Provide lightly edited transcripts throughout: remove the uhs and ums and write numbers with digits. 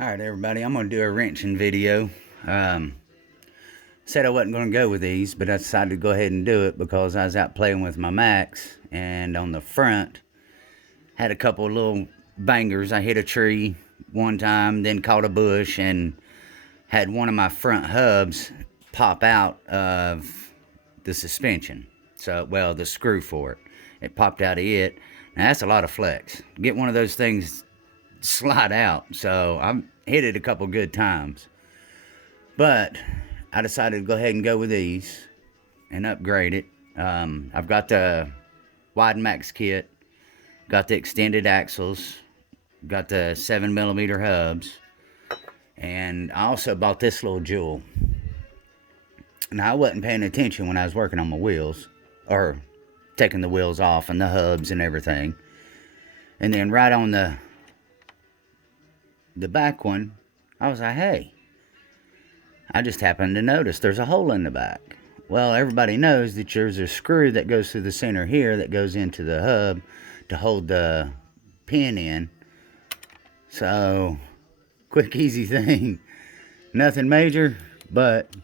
Alright everybody, I'm going to do a wrenching video. Said I wasn't going to go with these, but I decided to go ahead and do it because I was out playing with my Maxx, and on the front had a couple of little bangers. I hit a tree one time, then caught a bush, and had one of my front hubs pop out of the suspension. So, well, the screw for it. It popped out of it. Now that's a lot of flex. Get one of those things slide out, so I've hit it a couple good times, but I decided to go ahead and go with these and upgrade it. I've got the wide Maxx kit, got the extended axles, got the 7mm hubs, and I also bought this little jewel. Now I wasn't paying attention when I was working on my wheels, or taking the wheels off and the hubs and everything, and then right on the back one, I was like, hey, I just happened to notice there's a hole in the back. Well, everybody knows that there's a screw that goes through the center here that goes into the hub to hold the pin in. So, quick, easy thing. Nothing major, but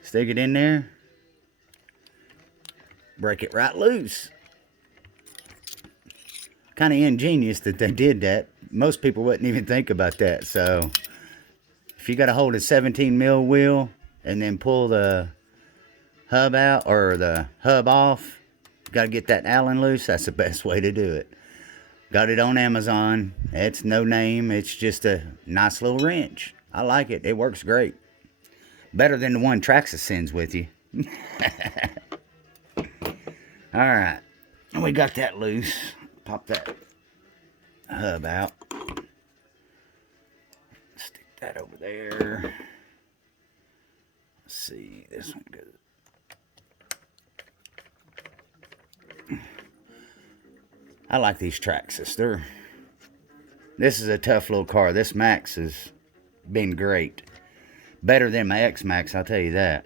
stick it in there, break it right loose. Kind of ingenious that they did that. Most people wouldn't even think about that. So if you got to hold a 17mm wheel and then pull the hub out, or the hub off, got to get that Allen loose. That's the best way to do it. Got it on Amazon. It's no name. It's just a nice little wrench. I like it. It works great. Better than the one Traxxas sends with you. Alright. We got that loose. Pop that hub out. Stick that over there. Let's see, this one goes. I like these Traxxas. This is a tough little car. This Maxx has been great. Better than my Maxx, I'll tell you that.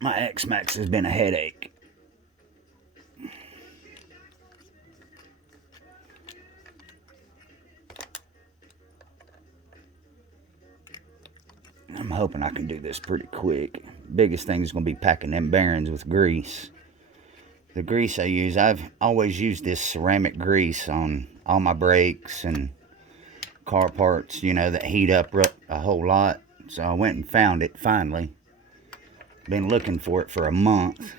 My Maxx has been a headache. I'm hoping I can do this pretty quick. Biggest thing is going to be packing them bearings with grease. The grease I use, I've always used this ceramic grease on all my brakes and car parts, you know, that heat up a whole lot. So I went and found it finally. Been looking for it for a month.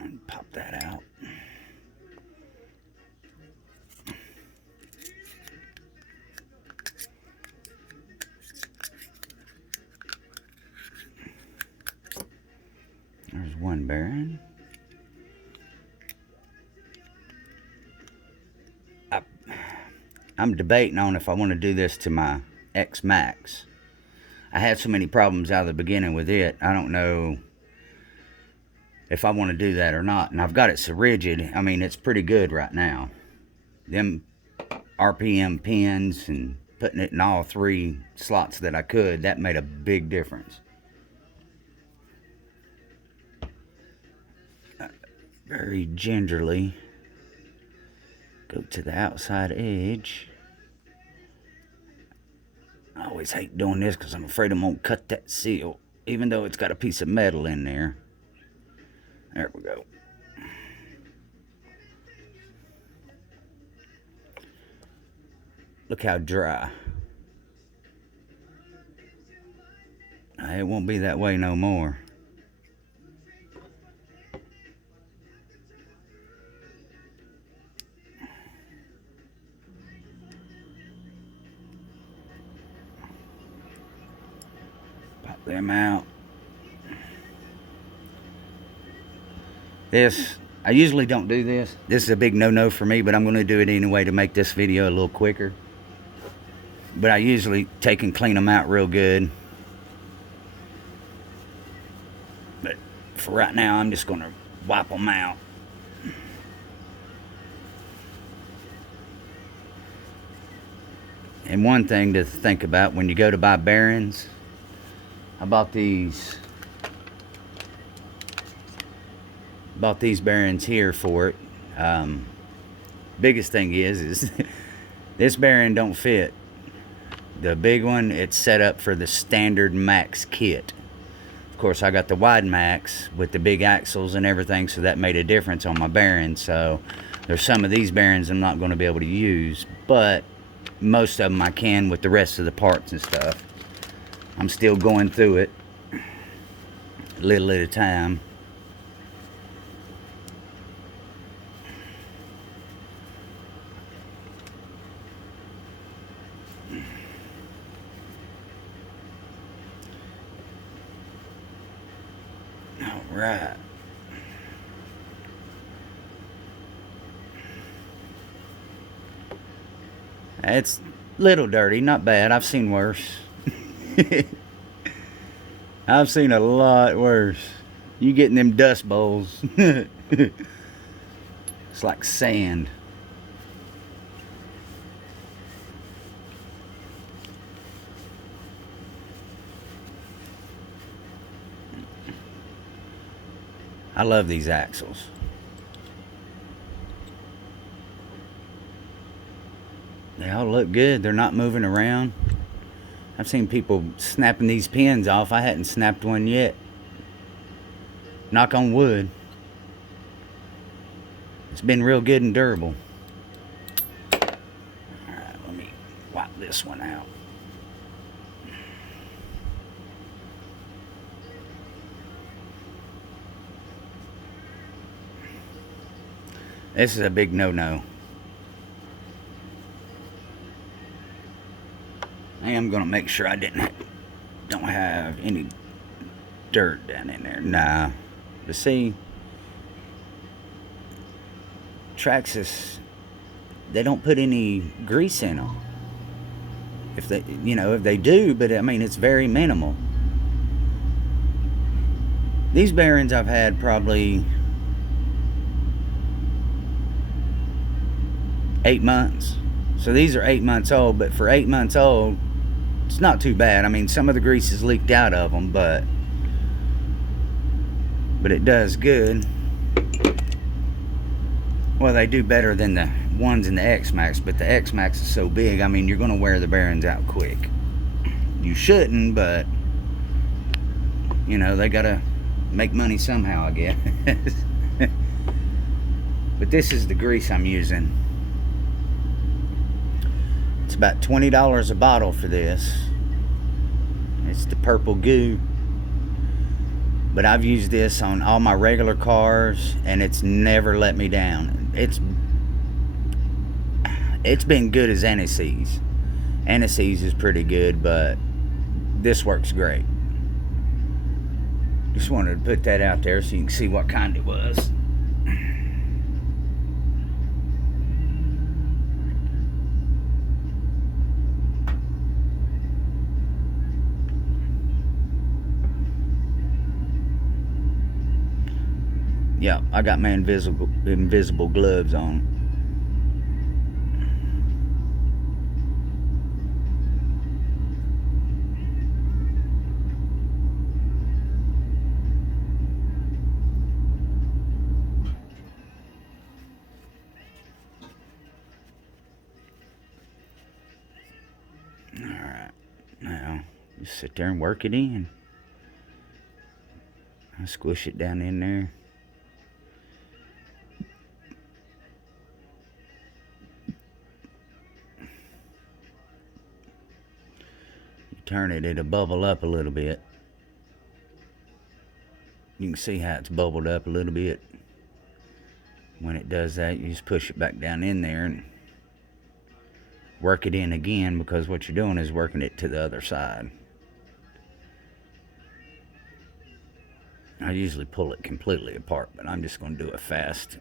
And pop that out. There's one bearing. I'm debating on if I want to do this to my Maxx. I had so many problems out of the beginning with it. I don't know if I want to do that or not. And I've got it so rigid. I mean, it's pretty good right now. Them RPM pins and putting it in all three slots that I could, that made a big difference. Very gingerly go to the outside edge. I always hate doing this because I'm afraid I'm going to cut that seal, even though it's got a piece of metal in there. There we go. Look how dry. It won't be that way no more. Pop them out. This, I usually don't do this. This is a big no-no for me, but I'm going to do it anyway to make this video a little quicker. But I usually take and clean them out real good. But for right now, I'm just going to wipe them out. And one thing to think about when you go to buy bearings, I bought these bearings here for it. Biggest thing is this bearing don't fit. The big one, it's set up for the standard Maxx kit. Of course, I got the wide Maxx with the big axles and everything, so that made a difference on my bearings. So there's some of these bearings I'm not going to be able to use, but most of them I can with the rest of the parts and stuff. I'm still going through it little at a time. All right. It's a little dirty, not bad. I've seen worse. I've seen a lot worse. You getting them dust bowls. It's like sand. I love these axles. They all look good. They're not moving around. I've seen people snapping these pins off. I hadn't snapped one yet. Knock on wood. It's been real good and durable. Alright, let me wipe this one out. This is a big no-no. I am gonna make sure I don't have any dirt down in there. Nah. But see, Traxxas, they don't put any grease in them. If they do, but I mean, it's very minimal. These bearings I've had probably 8 months. So these are 8 months old, but for 8 months old, it's not too bad. I mean, some of the grease is leaked out of them, but it does good. Well, they do better than the ones in the X-Maxx, but the X-Maxx is so big, I mean, you're going to wear the bearings out quick. You shouldn't, but, they got to make money somehow, I guess. But this is the grease I'm using. It's about $20 a bottle for this. It's the purple goo. But I've used this on all my regular cars, and it's never let me down. It's been good as anti-seize. Anti-seize is pretty good, but this works great. Just wanted to put that out there so you can see what kind it was. Yeah, I got my invisible gloves on. Alright, now just sit there and work it in. I squish it down in there. Turn it, it'll bubble up a little bit. You can see how it's bubbled up a little bit. When it does that, you just push it back down in there and work it in again, because what you're doing is working it to the other side. I usually pull it completely apart, but I'm just going to do it fast.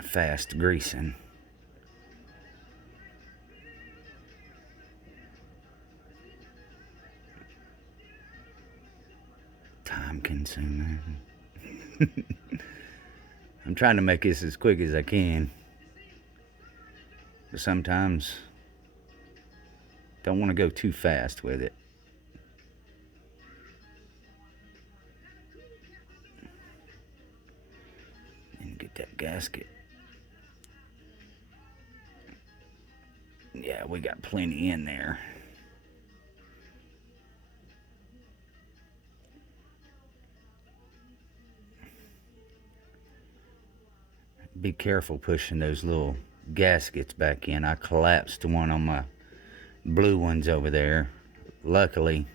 Fast greasing. Time consuming. I'm trying to make this as quick as I can, but sometimes don't want to go too fast with it. get that gasket. Yeah, we got plenty in there. Be careful pushing those little gaskets back in. I collapsed one on my blue ones over there. Luckily,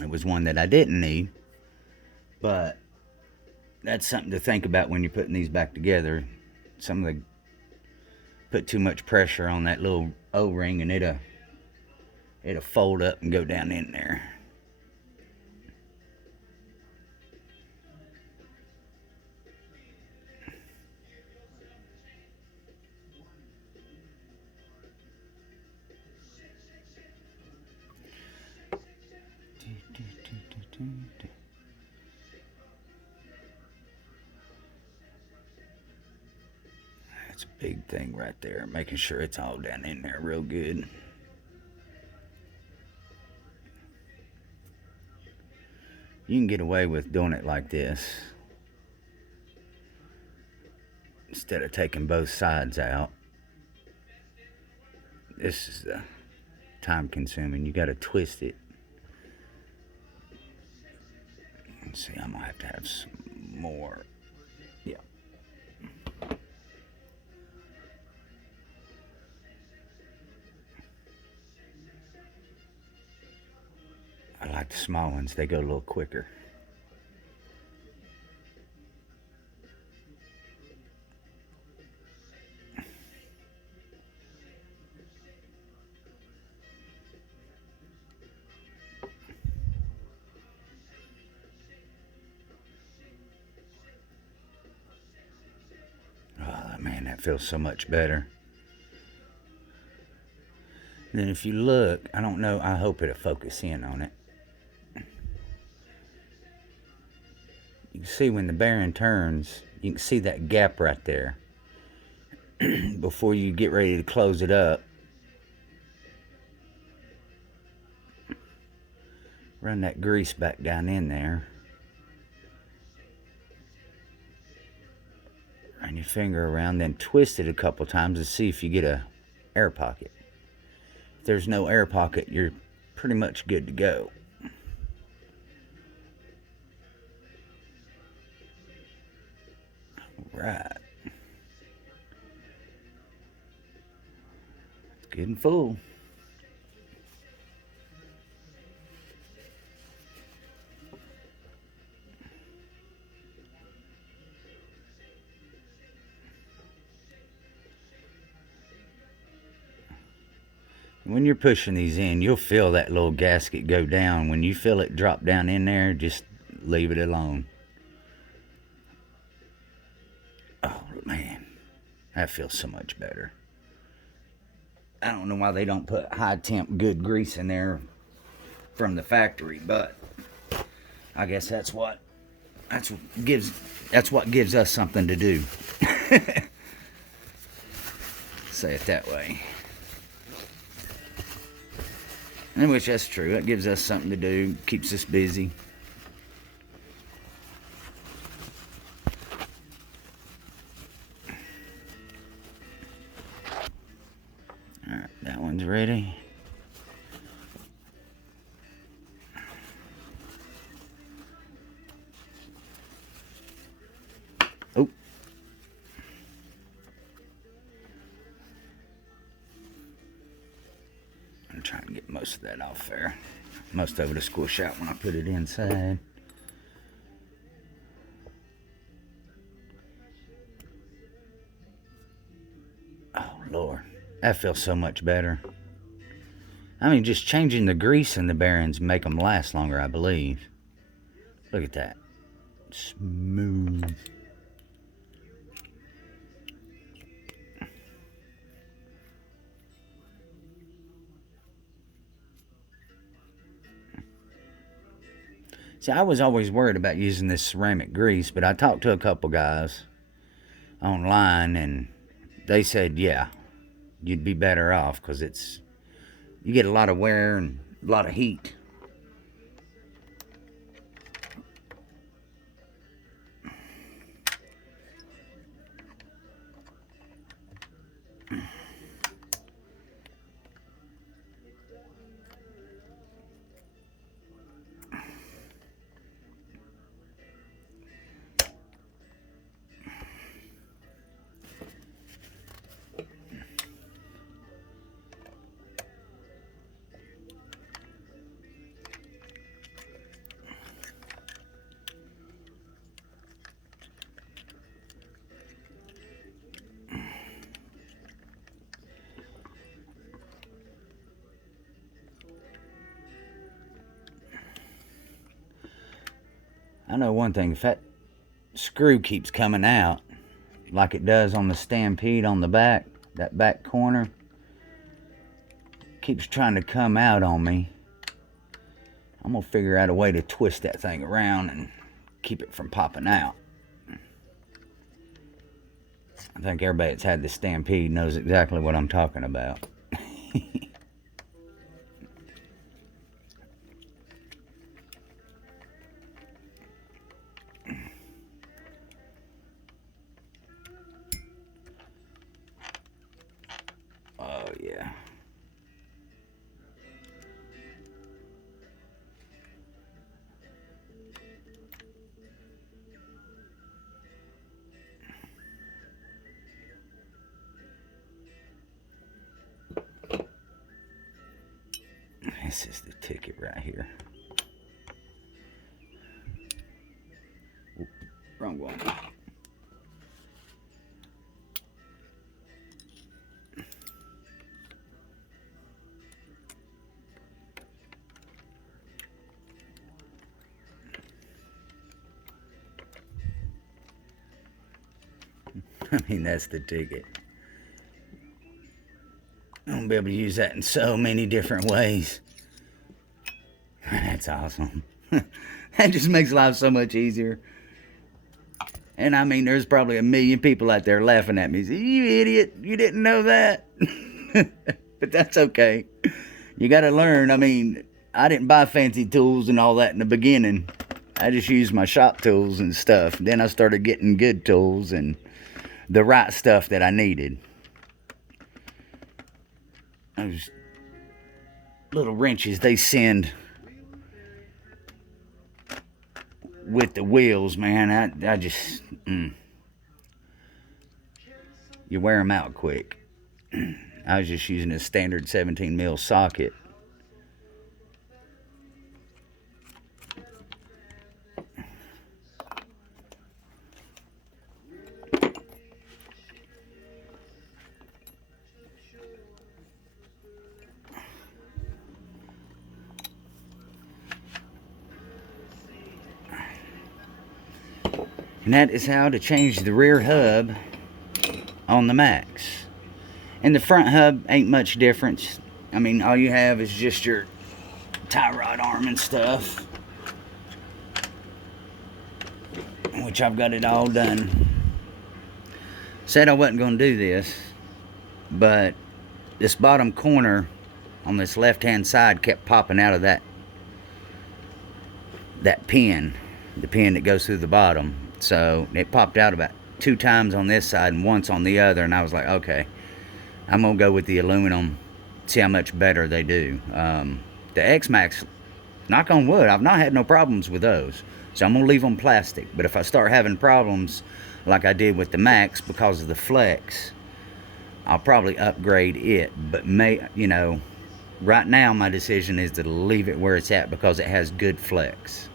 it was one that I didn't need. But that's something to think about when you're putting these back together. Some of the put too much pressure on that little O-ring and it'll fold up and go down in there. That's a big thing right there, making sure it's all down in there real good. You can get away with doing it like this instead of taking both sides out. This is time consuming. You got to twist it. Let's see, I'm gonna have to have some more. Yeah. I like the small ones, they go a little quicker. Oh man, that feels so much better. And then if you look, I don't know, I hope it'll focus in on it. You can see when the bearing turns, you can see that gap right there. Before you get ready to close it up, run that grease back down in there. Run your finger around, then twist it a couple times to see if you get a air pocket. If there's no air pocket, you're pretty much good to go. Right. It's good and full. When you're pushing these in, you'll feel that little gasket go down. When you feel it drop down in there, just leave it alone. Oh man, that feels so much better. I don't know why they don't put high temp good grease in there from the factory, but I guess that's what gives us something to do. Say it that way. In which that's true. That gives us something to do, keeps us busy. Alright, that one's ready. Oh. I'm trying to get most of that off there. Most of it will squish out when I put it inside. Oh Lord, that feels so much better. I mean, just changing the grease in the bearings make them last longer, I believe. Look at that. Smooth. See, I was always worried about using this ceramic grease, but I talked to a couple guys online, and they said, yeah, you'd be better off because you get a lot of wear and a lot of heat. I know one thing, if that screw keeps coming out like it does on the Stampede on the back, that back corner keeps trying to come out on me, I'm gonna figure out a way to twist that thing around and keep it from popping out. I think everybody that's had the Stampede knows exactly what I'm talking about. Oh yeah. This is the ticket right here. Oop, wrong one. I mean, that's the ticket. I'm gonna be able to use that in so many different ways. That's awesome. That just makes life so much easier. And I mean, there's probably a million people out there laughing at me. You idiot, you didn't know that. But that's okay. You gotta learn. I mean, I didn't buy fancy tools and all that in the beginning. I just used my shop tools and stuff. Then I started getting good tools and the right stuff that I needed. Those little wrenches they send with the wheels, man, I just, you wear them out quick. I was just using a standard 17 mil socket. And that is how to change the rear hub on the Maxx. And the front hub ain't much difference. I mean, all you have is just your tie rod arm and stuff, which I've got it all done. Said I wasn't going to do this, but this bottom corner on this left hand side kept popping out of that pin, the pin that goes through the bottom. So it popped out about 2 times on this side and once on the other, and I was like, okay, I'm gonna go with the aluminum, see how much better they do. The Maxx, knock on wood, I've not had no problems with those, so I'm gonna leave them plastic. But if I start having problems like I did with the Maxx because of the flex, I'll probably upgrade it. But right now my decision is to leave it where it's at because it has good flex.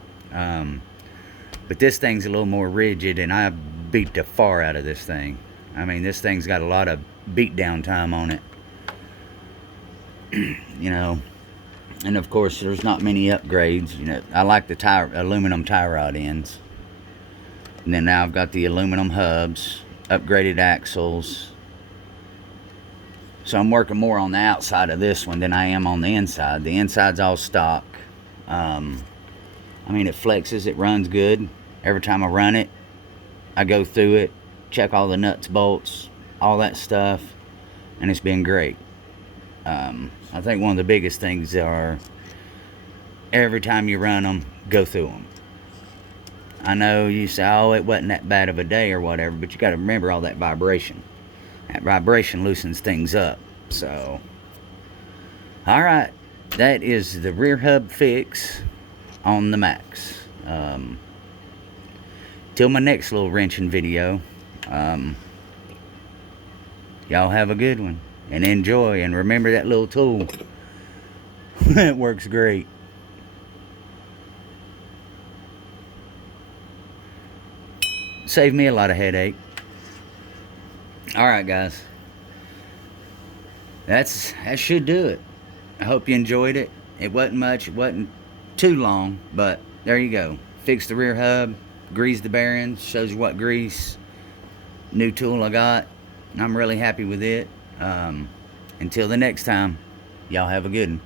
But this thing's a little more rigid, and I beat the far out of this thing. I mean, this thing's got a lot of beat down time on it. And of course there's not many upgrades. I like the aluminum tie rod ends. And then now I've got the aluminum hubs, upgraded axles. So I'm working more on the outside of this one than I am on the inside. The inside's all stock. I mean, it flexes, it runs good. Every time I run it, I go through it, check all the nuts, bolts, all that stuff, and it's been great. I think one of the biggest things are every time you run them, go through them. I know you say, oh, it wasn't that bad of a day or whatever, but you got to remember all that vibration. That vibration loosens things up. So, all right, that is the rear hub fix on the Maxx. Till my next little wrenching video, y'all have a good one and enjoy, and remember that little tool. It works great. Saved me a lot of headache. Alright guys, that should do it. I hope you enjoyed it. It wasn't much, it wasn't too long, but there you go. fixed the rear hub, greased the bearings, shows you what grease. New tool I got. I'm really happy with it. Until the next time, y'all have a good one.